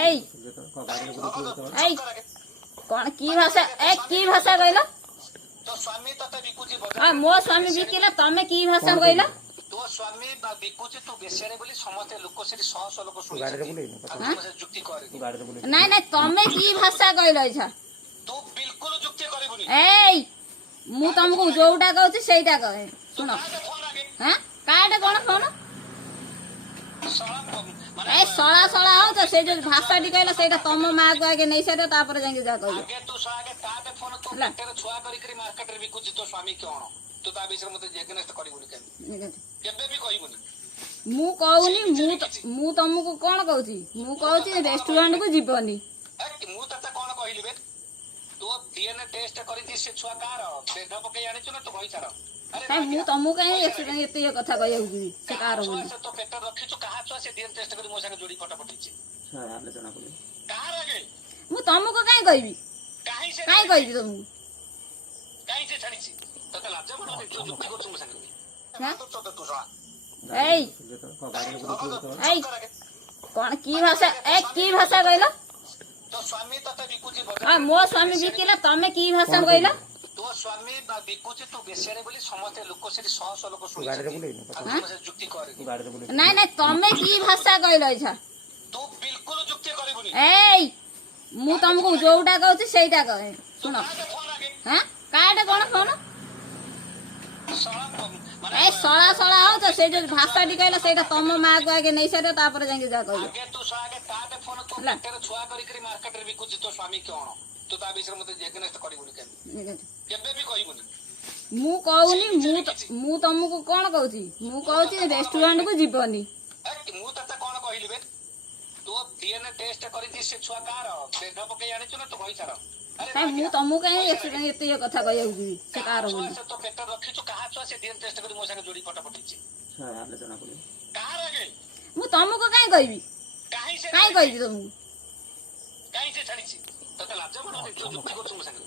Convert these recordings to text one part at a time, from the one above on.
এই এই কোন কি ভাষা কি ভাষা কইল মো স্বামী বিকিলা তুমি কি ভাষা কইল তো স্বামী বিকুছি তু বেশিয়ারে বলি সমস্ত লোক সেটি শহ শহ লোক শুনিছে যুক্তি করে নাই নাই তুমি কি ভাষা কইল ইছা তু বিলকুল যুক্তি করিবনি এই মু তমକୁ ଯୋଉଟା କହୁଛି ସେଇଟା କହେ ଶୁଣ হ্যাঁ କାଟେ କଣ ଫୋନ এই সଳା সଳା ହଉଛ ସେ ଯୋଉ ଭାଷାଟି କହିଲ ସେଇଟା ତମ ମାକୁ ଆଗେ ନେଇ ସାରିବ ତାପରେ ଯାଇକି ଯାହା କହିବ ଆଗେ ତୁ ଆଗେ କାଟେ ଫୋନ ତୁ ମାର୍କେଟ ଛୁଆ କରିକି ମାର୍କେଟରେ ବିକୁଛି ତୋ ସ୍ୱାମୀ କଣ ତୁ ତା ବିଷୟରେ ମତେ ଏଗନେଷ୍ଟ କରିବୁନି କେବେ ବି କହିବୁନି ମୁଁ କହୁନି ମୁଁ ତମକୁ କଣ କହୁଛି ମୁଁ କହୁଛି ରେଷ୍ଟୁରାଣ୍ଟ କୁ ଯିବନି ମୁଁ ତତେ କଣ କହିଲି ବେ ତୁ ଡିଏନଏ ଟେଷ୍ଟ କରିଛି ସେ ଛୁଆ କାହାର ବେଦ ପକେଇ ଆଣିଛୁ ନା ତୁ କହିଛାର ମୁଁ ତମକୁ କାହିଁ ଏତେ କଥା କହିବାକୁ ଯିବି ସେ କାହାର ବୋଲି ତ ପେଟ ରଖିଛୁ କାହା ଛୁଆ ସେ ଡିଏନଏ ଟେଷ୍ଟ କରି ମୋ ସାଙ୍ଗେ ଯୋଡି ଫଟୋ ପଠେଇଛି କାହାର ଆଗେ ମୁଁ ତମକୁ କାହିଁ କହିବି କାହିଁ କହିବି ତମକୁ କାହିଁ ସେ ଛାଡିଛି ତତେ ଲାଜ ମାଡୁନି ତୁ ଯୁକ୍ତି କରୁଛୁ ମୋ ସାଙ୍ଗେ এই এই কোন কি ভাষা কইল তো স্বামী ততে বিকুছি মো স্বামী বিকিলা তুমি কি ভাষা কইল তো স্বামী বিকুছি তু বেশিয়ারে বলি সমস্ত লোক সেটি শহ শহ লোক শুনিছে যুক্তি করে নাই নাই তুমি কি ভাষা কইল ইছা তু বিলকুল যুক্তি করিবনি এই মু তমକୁ ଯୋଉଟା କହୁଛି ସେଇଟା କହେ ଶୁଣ হ্যাঁ କାଟେ କଣ ଫୋନ এই ସଳା ସଳା ହଉଛ ସେ ଯୋଉ ଭାଷାଟି କହିଲ ସେଇଟା ତମ ମାକୁ ଆଗେ ନେଇ ସାରିବ ତାପରେ ଯାଇକି ଯାହା କହିବ ଆଗେ ତୁ ଆଗେ କାଟେ ଫୋନ ତୁ ମାର୍କେଟରେ ଛୁଆ କରିକି ମାର୍କେଟରେ ବିକୁଛି ତୋ ସ୍ୱାମୀ କଣ ତୁ ତା ବିଷୟରେ ମତେ ଏଗନେଷ୍ଟ କରିବୁନି କେବେ ବି କହିବୁନି ମୁଁ କହୁନି ମୁଁ ତମକୁ କଣ କହୁଛି ମୁଁ କହୁଛି ରେଷ୍ଟୁରାଣ୍ଟ କୁ ଯିବନି ମୁଁ ତତେ କଣ କହିଲି ବେ ତୁ ଡିଏନଏ ଟେଷ୍ଟ କରିଛି ସେ ଛୁଆ କାହାର ବେଦ ପକେଇ ଆଣିଛୁ ନା ତୁ କହିଛାର ମୁଁ ତମକୁ କାହିଁ ଏତେ କଥା କହିବାକୁ ଯିବି ସେ କାହାର ବୋଲି ତ ପେଟ ରଖିଛୁ କାହା ଛୁଆ ସେ ଡିଏନଏ ଟେଷ୍ଟ କରି ମୋ ସାଙ୍ଗେ ଯୋଡି ଫଟୋ ପଠେଇଛି କାହାର ଆଗେ ମୁଁ ତମକୁ କାହିଁ କହିବି କାହିଁ କହିବି ତମକୁ କାହିଁ ସେ ଛାଡିଛି ତତେ ଲାଜ ମାଡୁନି ତୁ ଯୁକ୍ତି କରୁଛୁ ମୋ ସାଙ୍ଗେ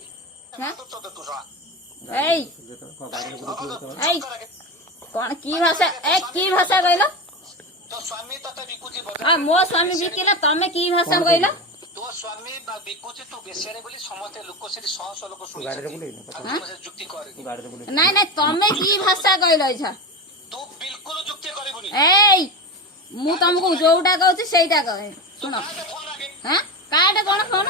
এই এই কোন কি ভাষা কইল তো স্বামী ততে বিকুছি মো স্বামী বিকিলা তুমি কি ভাষা কইল তো স্বামী বিকুছি তু বেশিয়ারে বলি সমস্ত লোক সেটি শহ শহ লোক শুনিছে যুক্তি করে নাই নাই তুমি কি ভাষা কইল ইছা তু বিলকুল যুক্তি করিবনি এই ମୁଁ ତମକୁ ଯୋଉଟା କହୁଛି ସେଇଟା କହେ ଶୁଣ হ্যাঁ କାଟେ କଣ ଫୋନ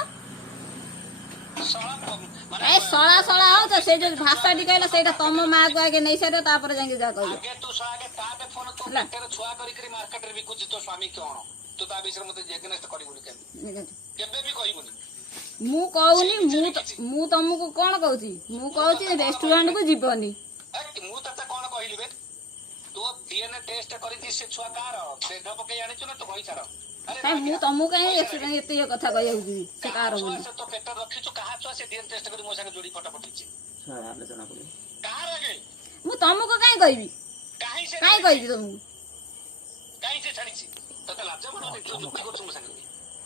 এই ସଳା ସଳା ହଉଛ ସେ ଯୋଉ ଭାଷାଟି କହିଲ ସେଇଟା ତମ ମାକୁ ଆଗେ ନେଇ ସାରିବ ତାପରେ ଯାଇକି ଯାହା କହିବ ଆଗେ ତୁ ଆଗେ କାଟେ ଫୋନ ତୁ ମାର୍କେଟରେ ଛୁଆ କରିକି ମାର୍କେଟରେ ବିକୁଛି ତୋ ସ୍ୱାମୀ କଣ ତୁ ତା ବିଷୟରେ ମତେ ଏଗନେଷ୍ଟ କରିବୁନି କେବେ ବି କହିବୁନି ମୁଁ କହୁନି ମୁଁ ତମକୁ କଣ କହୁଛି ମୁଁ କହୁଛି ରେଷ୍ଟୁରାଣ୍ଟ କୁ ଯିବନି ମୁଁ ତତେ କଣ କହିଲି ବେ ତୁ ଡିଏନଏ ଟେଷ୍ଟ କରିଛି ସେ ଛୁଆ କାହାର ବେଦ ପକେଇ ଆଣିଛୁ ନା ତୁ କହିଛାର ମୁଁ ତମକୁ କାହିଁ ଏତେ କଥା କହିବାକୁ ଯିବି ସେ କାହାର ବୋଲି ତ ପେଟ ରଖିଛୁ କାହା ଛୁଆ ସେ ଡିଏନଏ ଟେଷ୍ଟ କରି ମୋ ସାଙ୍ଗେ ଯୋଡି ଫଟୋ ପଠେଇଛି କାହାର ଆଗେ ମୁଁ ତମକୁ କାହିଁ କହିବି କାହିଁ କହିବି ତମକୁ କାହିଁ ସେ ଛାଡିଛି ତତେ ଲାଜ ମାଡୁନି ତୁ ଯୁକ୍ତି କରୁଛୁ ମୋ ସାଙ୍ଗେ